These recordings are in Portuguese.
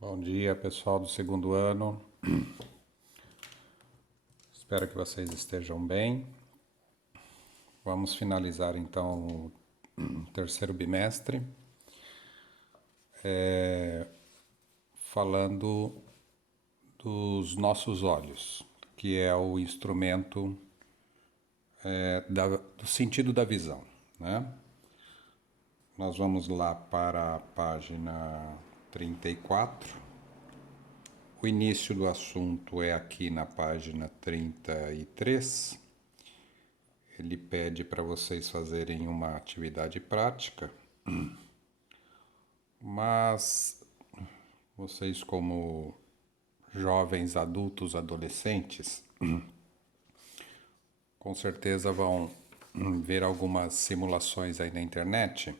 Bom dia, pessoal do segundo ano. Espero que vocês estejam bem. Vamos finalizar então o terceiro bimestre, falando dos nossos olhos, que é o instrumento do sentido da visão, né? Nós vamos lá para a página 34. O início do assunto é aqui na página 33. Ele pede para vocês fazerem uma atividade prática, mas vocês, como jovens, adultos, adolescentes, com certeza vão ver algumas simulações aí na internet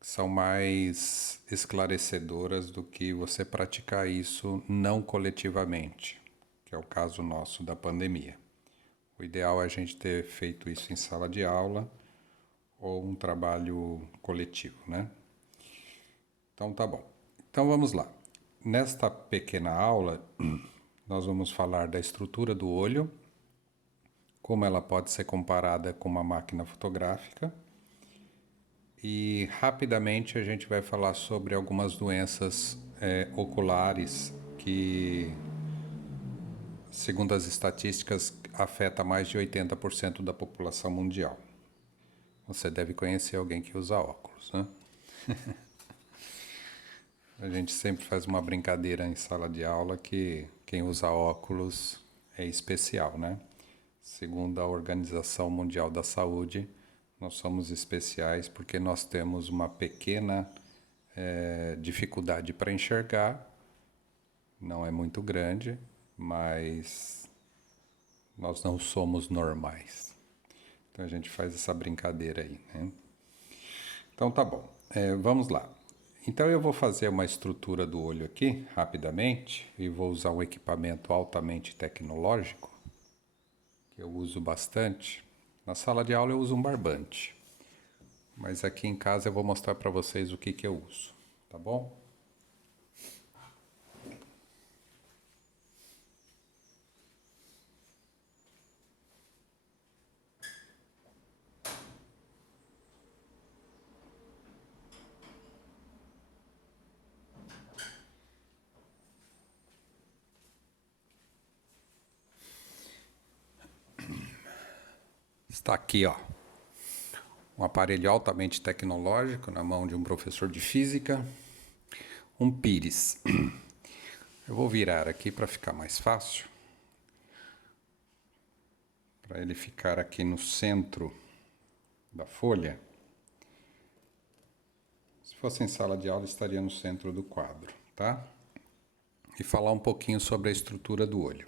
que são mais esclarecedoras do que você praticar isso não coletivamente, que é o caso nosso da pandemia. O ideal é a gente ter feito isso em sala de aula ou um trabalho coletivo, né? Então tá bom. Então vamos lá. Nesta pequena aula, nós vamos falar da estrutura do olho, como ela pode ser comparada com uma máquina fotográfica, e rapidamente a gente vai falar sobre algumas doenças oculares que, segundo as estatísticas, afeta mais de 80% da população mundial. Você deve conhecer alguém que usa óculos, né? A gente sempre faz uma brincadeira em sala de aula que quem usa óculos é especial, né? Segundo a Organização Mundial da Saúde, nós somos especiais porque nós temos uma pequena dificuldade para enxergar, não é muito grande, mas nós não somos normais. Então a gente faz essa brincadeira aí, né? Então tá bom, vamos lá. Então eu vou fazer uma estrutura do olho aqui, rapidamente, e vou usar um equipamento altamente tecnológico, que eu uso bastante. Na sala de aula eu uso um barbante, mas aqui em casa eu vou mostrar para vocês o que eu uso, tá bom? Está aqui, ó, um aparelho altamente tecnológico na mão de um professor de física, um pires. Eu vou virar aqui para ficar mais fácil, para ele ficar aqui no centro da folha. Se fosse em sala de aula, estaria no centro do quadro, tá? E falar um pouquinho sobre a estrutura do olho.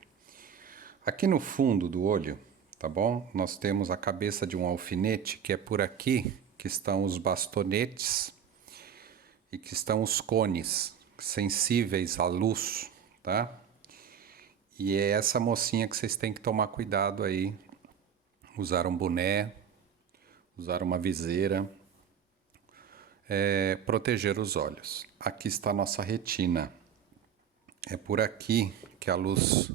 Aqui no fundo do olho, tá bom? Nós temos a cabeça de um alfinete, que é por aqui que estão os bastonetes e que estão os cones sensíveis à luz, tá? E é essa mocinha que vocês têm que tomar cuidado aí. Usar um boné, usar uma viseira, proteger os olhos. Aqui está a nossa retina. É por aqui que a luz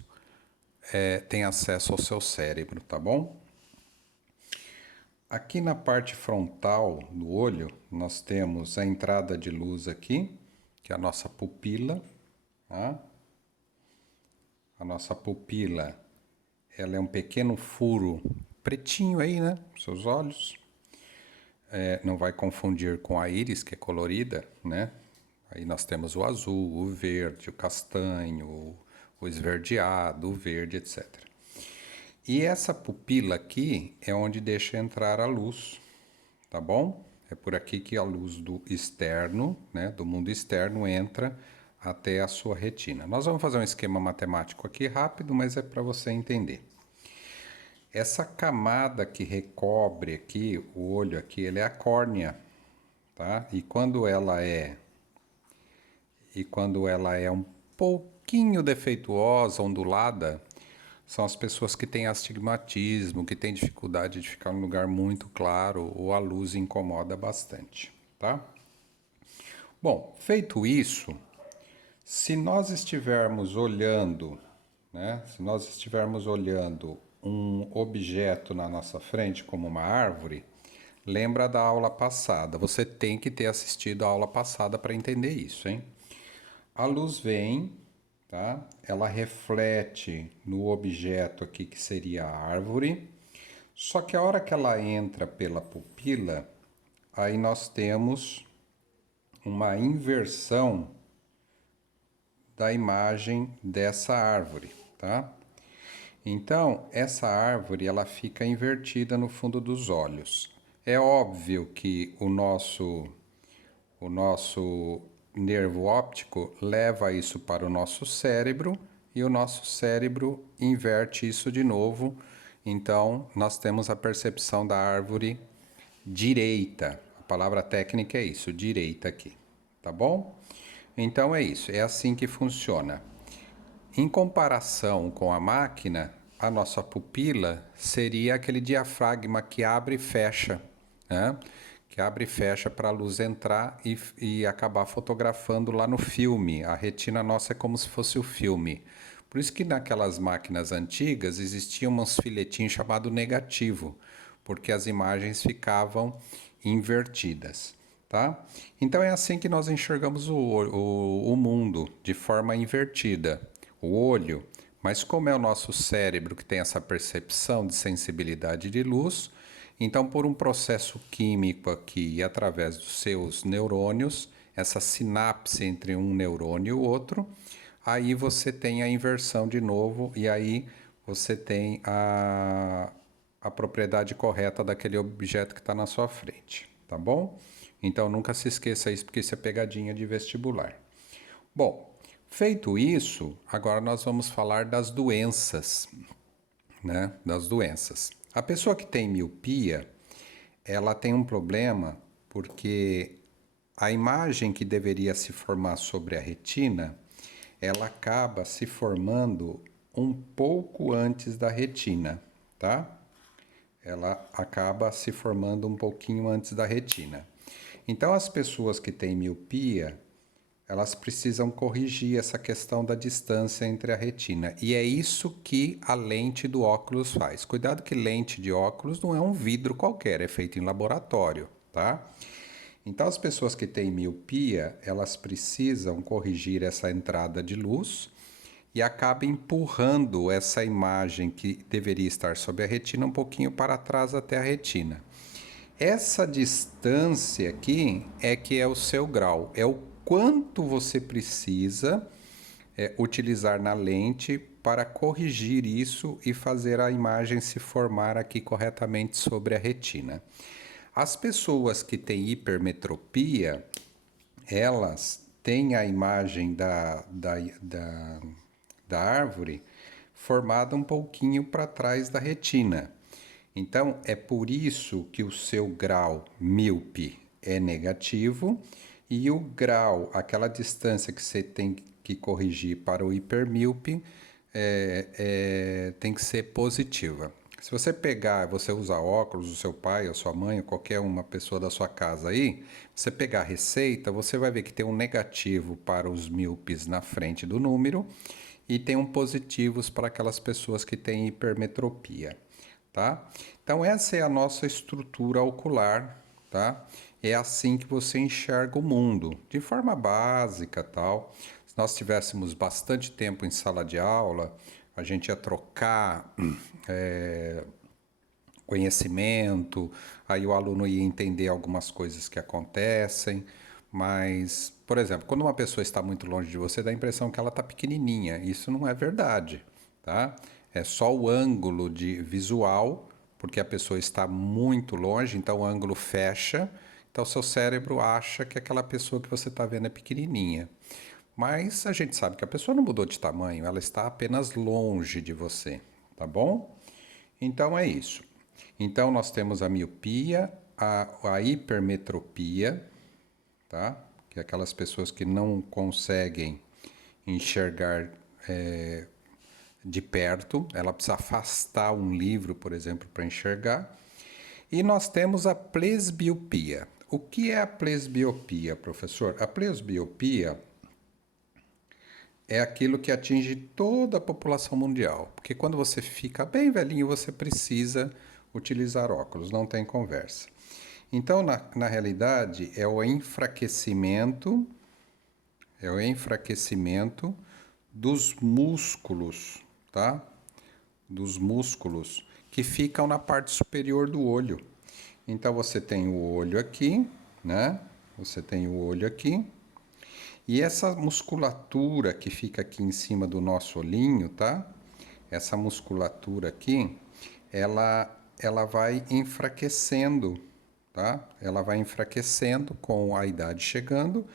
tem acesso ao seu cérebro, tá bom? Aqui na parte frontal do olho, nós temos a entrada de luz aqui, que é a nossa pupila, tá? A nossa pupila, ela é um pequeno furo pretinho aí, né? Seus olhos. Não vai confundir com a íris, que é colorida, né? Aí nós temos o azul, o verde, o castanho, o esverdeado, o verde, etc. E essa pupila aqui é onde deixa entrar a luz, tá bom? É por aqui que a luz do externo, né, do mundo externo, entra até a sua retina. Nós vamos fazer um esquema matemático aqui rápido, mas é para você entender. Essa camada que recobre aqui o olho aqui, ele é a córnea, tá? E quando ela é um pouquinho defeituosa, ondulada, são as pessoas que têm astigmatismo, que têm dificuldade de ficar em um lugar muito claro ou a luz incomoda bastante, tá? Bom, feito isso, Se nós estivermos olhando, né? Se nós estivermos olhando um objeto na nossa frente, como uma árvore, lembra da aula passada. Você tem que ter assistido a aula passada para entender isso, hein? A luz vem, tá? Ela reflete no objeto aqui que seria a árvore. Só que a hora que ela entra pela pupila, aí nós temos uma inversão da imagem dessa árvore, tá? Então, essa árvore ela fica invertida no fundo dos olhos. É óbvio que o nosso nervo óptico leva isso para o nosso cérebro e o nosso cérebro inverte isso de novo. Então, nós temos a percepção da árvore direita. A palavra técnica é isso, direita aqui, tá bom? Então é isso, é assim que funciona. Em comparação com a máquina, a nossa pupila seria aquele diafragma que abre e fecha, né? Que abre e fecha para a luz entrar e acabar fotografando lá no filme. A retina nossa é como se fosse o filme. Por isso que naquelas máquinas antigas existiam uns filetinhos chamados negativo, porque as imagens ficavam invertidas, tá? Então é assim que nós enxergamos o mundo, de forma invertida. O olho, mas como é o nosso cérebro que tem essa percepção de sensibilidade de luz, então por um processo químico aqui e através dos seus neurônios, essa sinapse entre um neurônio e o outro, aí você tem a inversão de novo e aí você tem a propriedade correta daquele objeto que está na sua frente, tá bom? Então nunca se esqueça isso, porque isso é pegadinha de vestibular. Bom, feito isso, agora nós vamos falar das doenças, né? Das doenças. A pessoa que tem miopia, ela tem um problema porque a imagem que deveria se formar sobre a retina, ela acaba se formando um pouco antes da retina, tá? Ela acaba se formando um pouquinho antes da retina. Então, as pessoas que têm miopia, elas precisam corrigir essa questão da distância entre a retina. E é isso que a lente do óculos faz. Cuidado que lente de óculos não é um vidro qualquer, é feito em laboratório, tá? Então, as pessoas que têm miopia, elas precisam corrigir essa entrada de luz e acaba empurrando essa imagem que deveria estar sobre a retina um pouquinho para trás até a retina. Essa distância aqui é que é o seu grau, é o quanto você precisa utilizar na lente para corrigir isso e fazer a imagem se formar aqui corretamente sobre a retina. As pessoas que têm hipermetropia, elas têm a imagem da árvore formada um pouquinho para trás da retina. Então, é por isso que o seu grau míope é negativo e o grau, aquela distância que você tem que corrigir para o hipermíope, tem que ser positiva. Se você pegar, você usar óculos, o seu pai, a sua mãe, ou qualquer uma pessoa da sua casa aí, você pegar a receita, você vai ver que tem um negativo para os míopes na frente do número e tem um positivos para aquelas pessoas que têm hipermetropia, tá? Então essa é a nossa estrutura ocular, tá? É assim que você enxerga o mundo, de forma básica, tal. Se nós tivéssemos bastante tempo em sala de aula, a gente ia trocar conhecimento, aí o aluno ia entender algumas coisas que acontecem, mas, por exemplo, quando uma pessoa está muito longe de você, dá a impressão que ela está pequenininha. Isso não é verdade, tá? É só o ângulo de visual, porque a pessoa está muito longe, então o ângulo fecha, então o seu cérebro acha que aquela pessoa que você está vendo é pequenininha. Mas a gente sabe que a pessoa não mudou de tamanho, ela está apenas longe de você, tá bom? Então é isso. Então nós temos a miopia, a hipermetropia, tá? Que é aquelas pessoas que não conseguem enxergar de perto, ela precisa afastar um livro, por exemplo, para enxergar. E nós temos a presbiopia. O que é a presbiopia, professor? A presbiopia é aquilo que atinge toda a população mundial. Porque quando você fica bem velhinho, você precisa utilizar óculos, não tem conversa. Então, na realidade, é o enfraquecimento dos músculos, tá? Dos músculos que ficam na parte superior do olho. Então, você tem o olho aqui, né? Você tem o olho aqui. E essa musculatura que fica aqui em cima do nosso olhinho, tá? Essa musculatura aqui, ela vai enfraquecendo, tá? Ela vai enfraquecendo com a idade chegando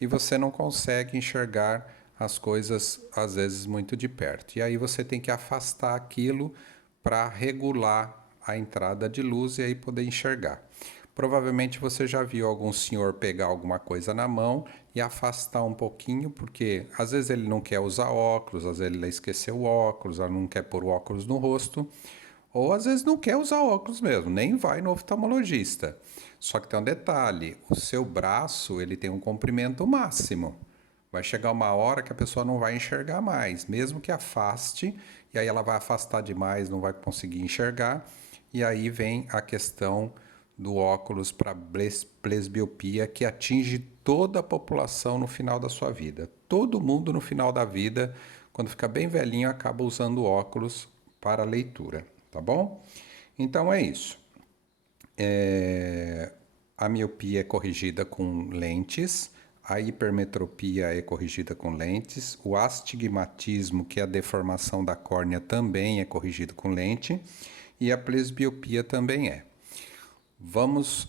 e você não consegue enxergar as coisas às vezes muito de perto. E aí você tem que afastar aquilo para regular a entrada de luz e aí poder enxergar. Provavelmente você já viu algum senhor pegar alguma coisa na mão e afastar um pouquinho, porque às vezes ele não quer usar óculos, às vezes ele esqueceu o óculos, ou não quer pôr o óculos no rosto, ou às vezes não quer usar óculos mesmo, nem vai no oftalmologista. Só que tem um detalhe, o seu braço ele tem um comprimento máximo. Vai chegar uma hora que a pessoa não vai enxergar mais, mesmo que afaste, e aí ela vai afastar demais, não vai conseguir enxergar, e aí vem a questão do óculos para presbiopia, que atinge toda a população no final da sua vida. Todo mundo no final da vida, quando fica bem velhinho, acaba usando óculos para leitura, tá bom? Então é isso. A miopia é corrigida com lentes, a hipermetropia é corrigida com lentes, o astigmatismo, que é a deformação da córnea, também é corrigido com lente, e a presbiopia também é. Vamos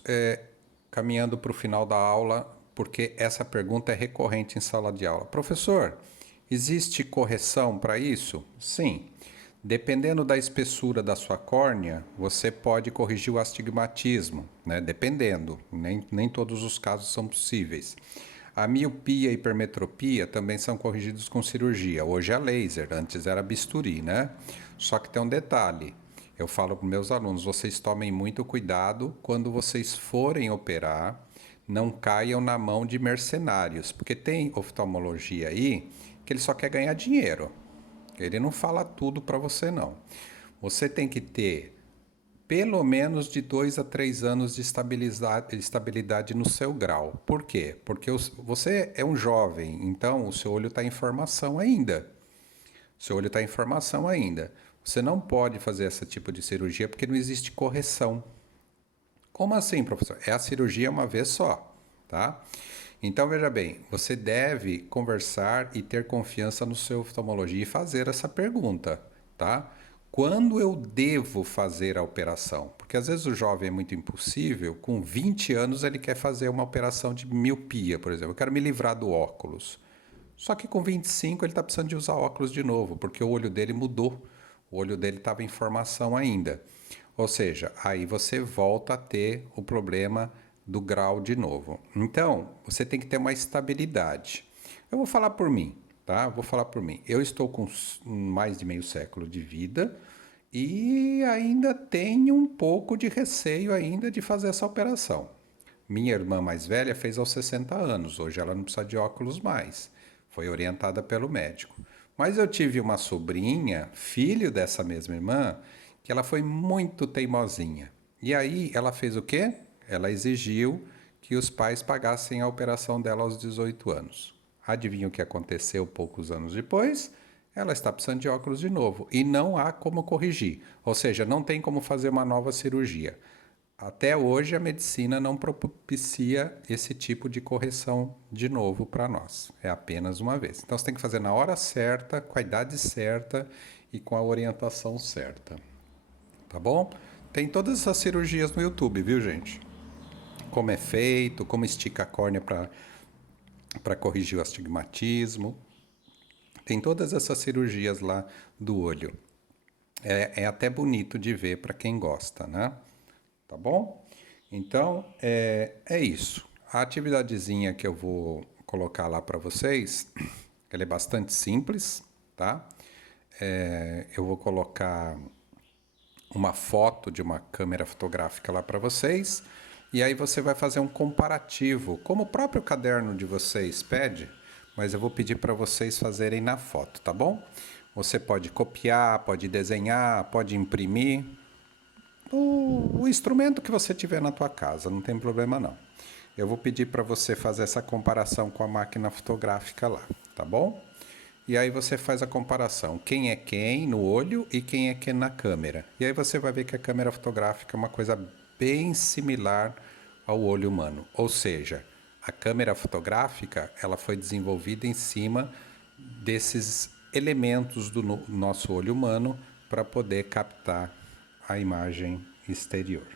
caminhando para o final da aula, porque essa pergunta é recorrente em sala de aula. Professor, existe correção para isso? Sim. Dependendo da espessura da sua córnea, você pode corrigir o astigmatismo, né? Dependendo, nem todos os casos são possíveis. A miopia e hipermetropia também são corrigidos com cirurgia. Hoje é laser, antes era bisturi, né? Só que tem um detalhe. Eu falo para meus alunos, vocês tomem muito cuidado quando vocês forem operar, não caiam na mão de mercenários, porque tem oftalmologia aí que ele só quer ganhar dinheiro. Ele não fala tudo para você, não. Você tem que ter pelo menos de 2 a 3 anos de estabilidade no seu grau. Por quê? Porque você é um jovem, então o seu olho está em formação ainda. O seu olho está em formação ainda. Você não pode fazer esse tipo de cirurgia porque não existe correção. Como assim, professor? É a cirurgia uma vez só, tá? Então, veja bem, você deve conversar e ter confiança no seu oftalmologia e fazer essa pergunta, tá? Quando eu devo fazer a operação? Porque às vezes o jovem é muito impossível, com 20 anos ele quer fazer uma operação de miopia, por exemplo. Eu quero me livrar do óculos. Só que com 25 ele está precisando de usar óculos de novo, porque o olho dele mudou. O olho dele estava em formação ainda. Ou seja, aí você volta a ter o problema do grau de novo. Então, você tem que ter uma estabilidade. Eu vou falar por mim, tá? Eu vou falar por mim. Eu estou com mais de meio século de vida e ainda tenho um pouco de receio ainda de fazer essa operação. Minha irmã mais velha fez aos 60 anos. Hoje ela não precisa de óculos mais. Foi orientada pelo médico. Mas eu tive uma sobrinha, filho dessa mesma irmã, que ela foi muito teimosinha. E aí ela fez o quê? Ela exigiu que os pais pagassem a operação dela aos 18 anos. Adivinha o que aconteceu poucos anos depois? Ela está precisando de óculos de novo e não há como corrigir. Ou seja, não tem como fazer uma nova cirurgia. Até hoje a medicina não propicia esse tipo de correção de novo para nós. É apenas uma vez. Então você tem que fazer na hora certa, com a idade certa e com a orientação certa. Tá bom? Tem todas essas cirurgias no YouTube, viu, gente? Como é feito, como estica a córnea para corrigir o astigmatismo. Tem todas essas cirurgias lá do olho. É até bonito de ver para quem gosta, né? Tá bom? Então, é isso. A atividadezinha que eu vou colocar lá para vocês, ela é bastante simples, tá? Eu vou colocar uma foto de uma câmera fotográfica lá para vocês e aí você vai fazer um comparativo, como o próprio caderno de vocês pede, mas eu vou pedir para vocês fazerem na foto, tá bom? Você pode copiar, pode desenhar, pode imprimir, o instrumento que você tiver na tua casa, não tem problema não. Eu vou pedir para você fazer essa comparação com a máquina fotográfica lá, tá bom? E aí você faz a comparação, quem é quem no olho e quem é quem na câmera. E aí você vai ver que a câmera fotográfica é uma coisa bem similar ao olho humano. Ou seja, a câmera fotográfica, ela foi desenvolvida em cima desses elementos do nosso olho humano para poder captar a imagem exterior,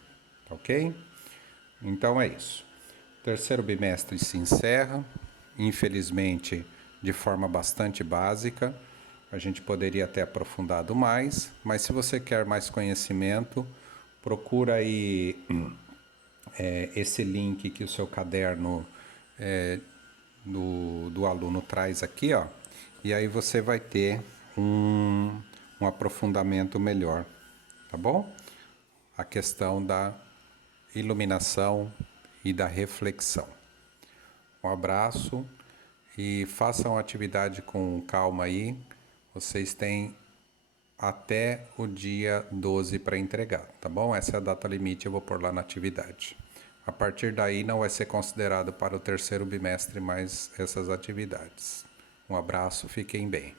ok? Então é isso. O terceiro bimestre se encerra, infelizmente de forma bastante básica. A gente poderia ter aprofundado mais, mas se você quer mais conhecimento, procura aí esse link que o seu caderno do aluno traz aqui, ó, e aí você vai ter um aprofundamento melhor, tá bom? A questão da iluminação e da reflexão. Um abraço e façam a atividade com calma aí. Vocês têm até o dia 12 para entregar, tá bom? Essa é a data limite, eu vou pôr lá na atividade. A partir daí não vai ser considerado para o terceiro bimestre mais essas atividades. Um abraço, fiquem bem.